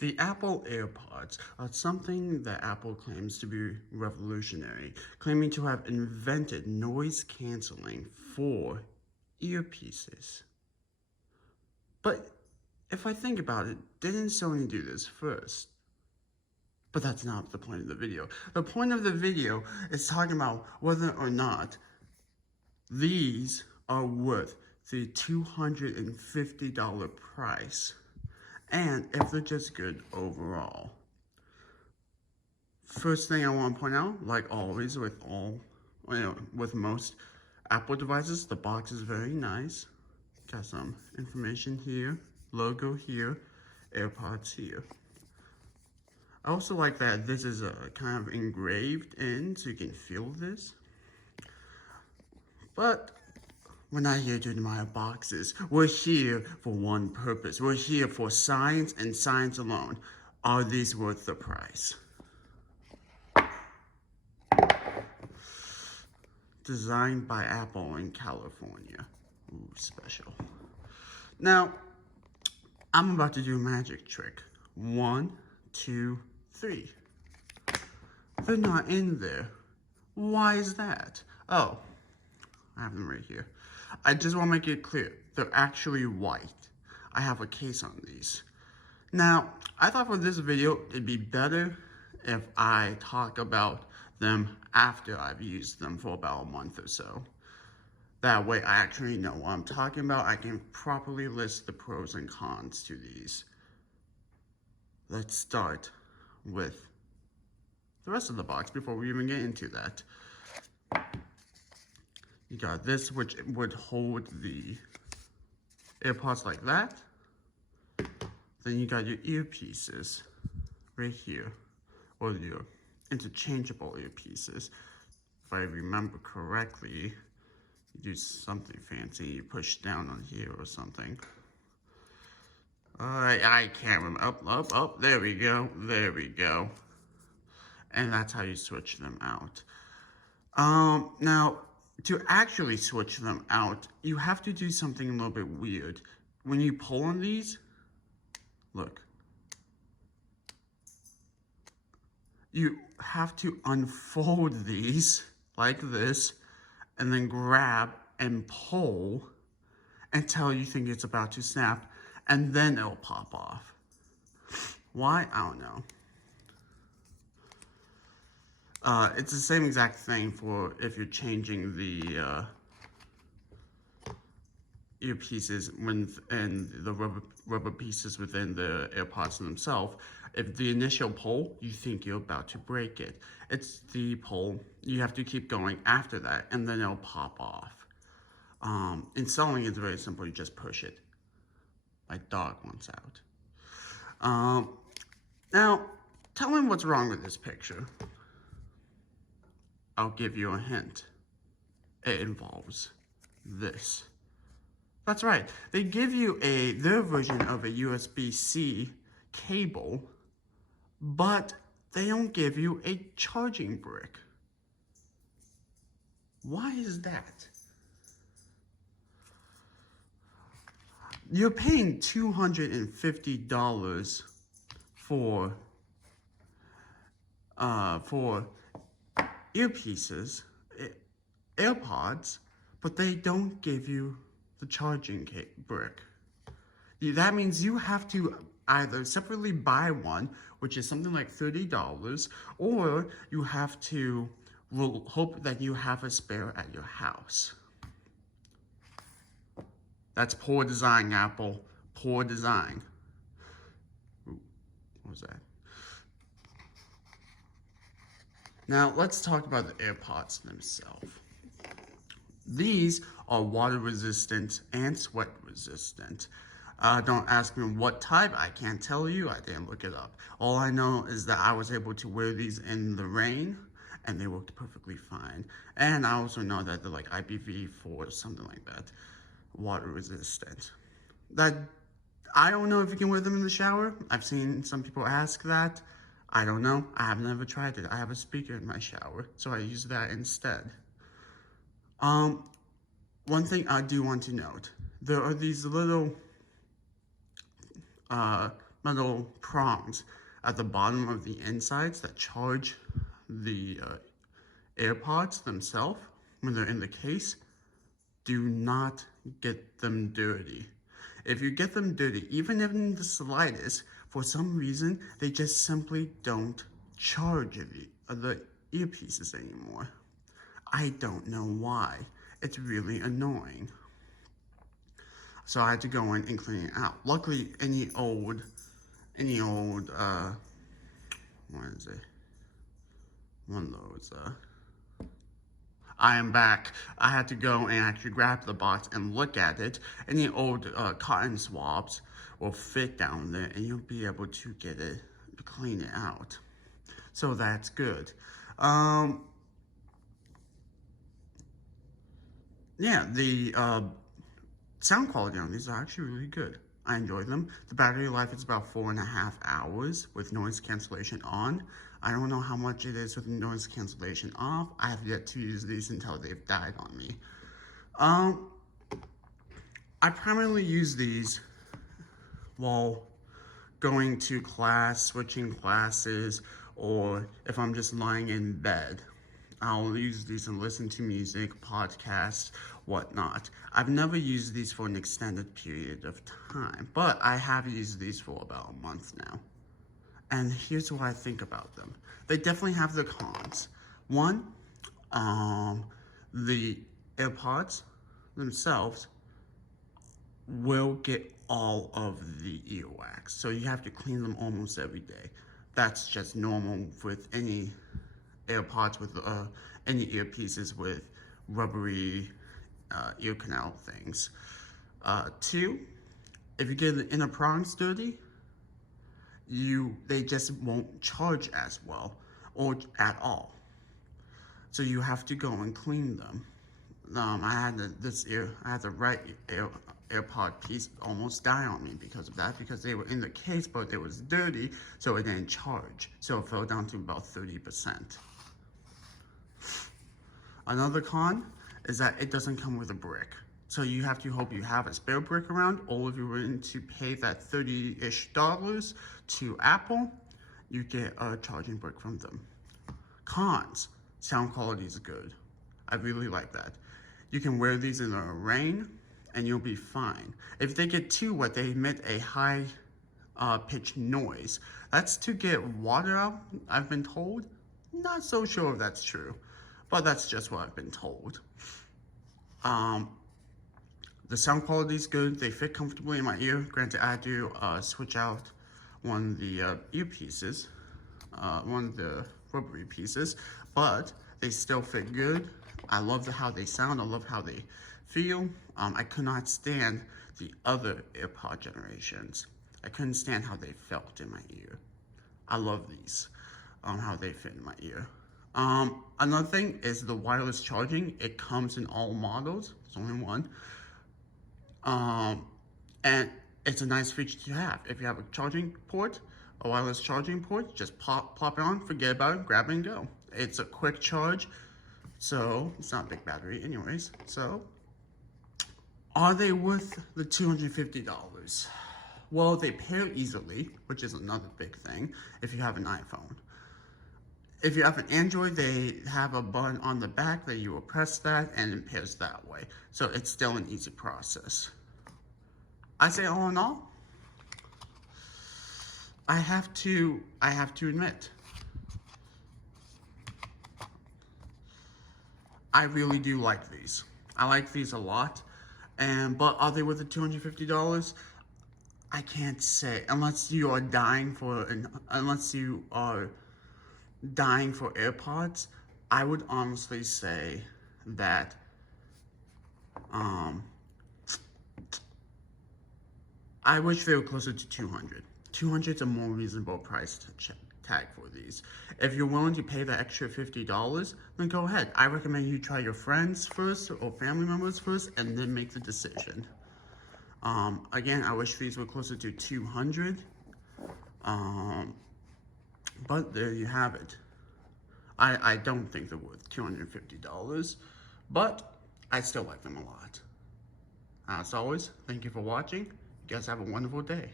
The Apple AirPods are something that Apple claims to be revolutionary, claiming to have invented noise canceling for earpieces. But if I think about it, didn't Sony do this first? But that's not the point of the video. The point of the video is talking about whether or not these are worth the $250 price, and if they're just good overall. First thing I want to point out, like always with with most Apple devices, the box is very nice. Got some information here, logo here, AirPods here. I also like that this is kind of engraved in, so you can feel this. But we're not here to admire boxes. We're here for one purpose. We're here for science and science alone. Are these worth the price? Designed by Apple in California. Ooh, special. Now, I'm about to do a magic trick. 1, 2, 3. They're not in there. Why is that? Oh, I have them right here. I just want to make it clear. They're actually white. I have a case on these. Now, I thought for this video, it'd be better if I talk about them after I've used them for about a month or so. That way I actually know what I'm talking about. I can properly list the pros and cons to these. Let's start with the rest of the box before we even get into that. You got this, which would hold the AirPods like that. Then you got your earpieces right here, or your interchangeable earpieces. If I remember correctly, you do something fancy, you push down on here or something. I can't remember. Up, there we go. And that's how you switch them out. Now, to actually switch them out, you have to do something a little bit weird. When you pull on these, look. You have to unfold these like this, and then grab and pull until you think it's about to snap, and then it'll pop off. Why? I don't know. It's the same exact thing for if you're changing the earpieces and the rubber pieces within the AirPods themselves. If the initial pull, you think you're about to break it. It's the pull, you have to keep going after that, and then it'll pop off. Installing is very simple, you just push it. My dog wants out. Now, tell me what's wrong with this picture. I'll give you a hint. It involves this. That's right. They give you their version of a USB-C cable, but they don't give you a charging brick. Why is that? You're paying $250 for earpieces, AirPods, but they don't give you the charging brick. That means you have to either separately buy one, which is something like $30, or you have to hope that you have a spare at your house. That's poor design, Apple. Poor design. Ooh, what was that? Now, let's talk about the AirPods themselves. These are water resistant and sweat resistant. Don't ask me what type, I can't tell you, I didn't look it up. All I know is that I was able to wear these in the rain, and they worked perfectly fine. And I also know that they're like IPv4 or something like that, water resistant. I don't know if you can wear them in the shower. I've seen some people ask that. I don't know, I have never tried it. I have a speaker in my shower, so I use that instead. One thing I do want to note, there are these little metal prongs at the bottom of the insides that charge the AirPods themselves when they're in the case. Do not get them dirty. If you get them dirty, even if in the slightest, for some reason, they just simply don't charge the earpieces anymore. I don't know why. It's really annoying. So I had to go in and clean it out. Luckily, any old, what is it? One of those, I am back. I had to go and actually grab the box and look at it. Any old cotton swabs will fit down there and you'll be able to get it, to clean it out. So that's good. Yeah, the sound quality on these are actually really good. I enjoy them. The battery life is about 4.5 hours with noise cancellation on. I don't know how much it is with noise cancellation off. I have yet to use these until they've died on me. I primarily use these while going to class, switching classes, or if I'm just lying in bed. I'll use these and listen to music, podcasts, whatnot. I've never used these for an extended period of time, but I have used these for about a month now. And here's what I think about them. They definitely have their cons. One, the AirPods themselves will get all of the earwax. So you have to clean them almost every day. That's just normal with any AirPods with any earpieces with rubbery ear canal things. Two, if you get the inner prongs dirty, they just won't charge as well or at all. So you have to go and clean them. I had the right AirPod piece almost die on me because of that, because they were in the case, but it was dirty, so it didn't charge. So it fell down to about 30%. Another con is that it doesn't come with a brick. So you have to hope you have a spare brick around, or if you're willing to pay that $30-ish to Apple, you get a charging brick from them. Cons, sound quality is good. I really like that. You can wear these in the rain and you'll be fine. If they get too wet, they emit a high pitched noise. That's to get water out, I've been told. Not so sure if that's true, but that's just what I've been told. The sound quality is good. They fit comfortably in my ear. Granted, I had to switch out one of the earpieces, one of the rubbery pieces, but they still fit good. I love how they sound. I love how they feel. I could not stand the other AirPod generations. I couldn't stand how they felt in my ear. I love these, how they fit in my ear. Another thing is the wireless charging. It comes in all models. There's only one. And it's a nice feature to have. If you have a charging port, a wireless charging port, just plop it on, forget about it, grab it and go. It's a quick charge, so it's not a big battery anyways. So, are they worth the $250? Well, they pair easily, which is another big thing if you have an iPhone. If you have an Android, they have a button on the back that you will press that and it pairs that way. So it's still an easy process. I say all in all, I have to admit, I really do like these. I like these a lot. But are they worth the $250? I can't say, unless you are dying for AirPods. I would honestly say that I wish they were closer to 200. 200 is a more reasonable price tag for these. If you're willing to pay the extra $50, then go ahead. I recommend you try your friends first or family members first and then make the decision. Again, I wish these were closer to 200. But there you have it. I don't think they're worth $250, but I still like them a lot. As always, thank you for watching. You guys have a wonderful day.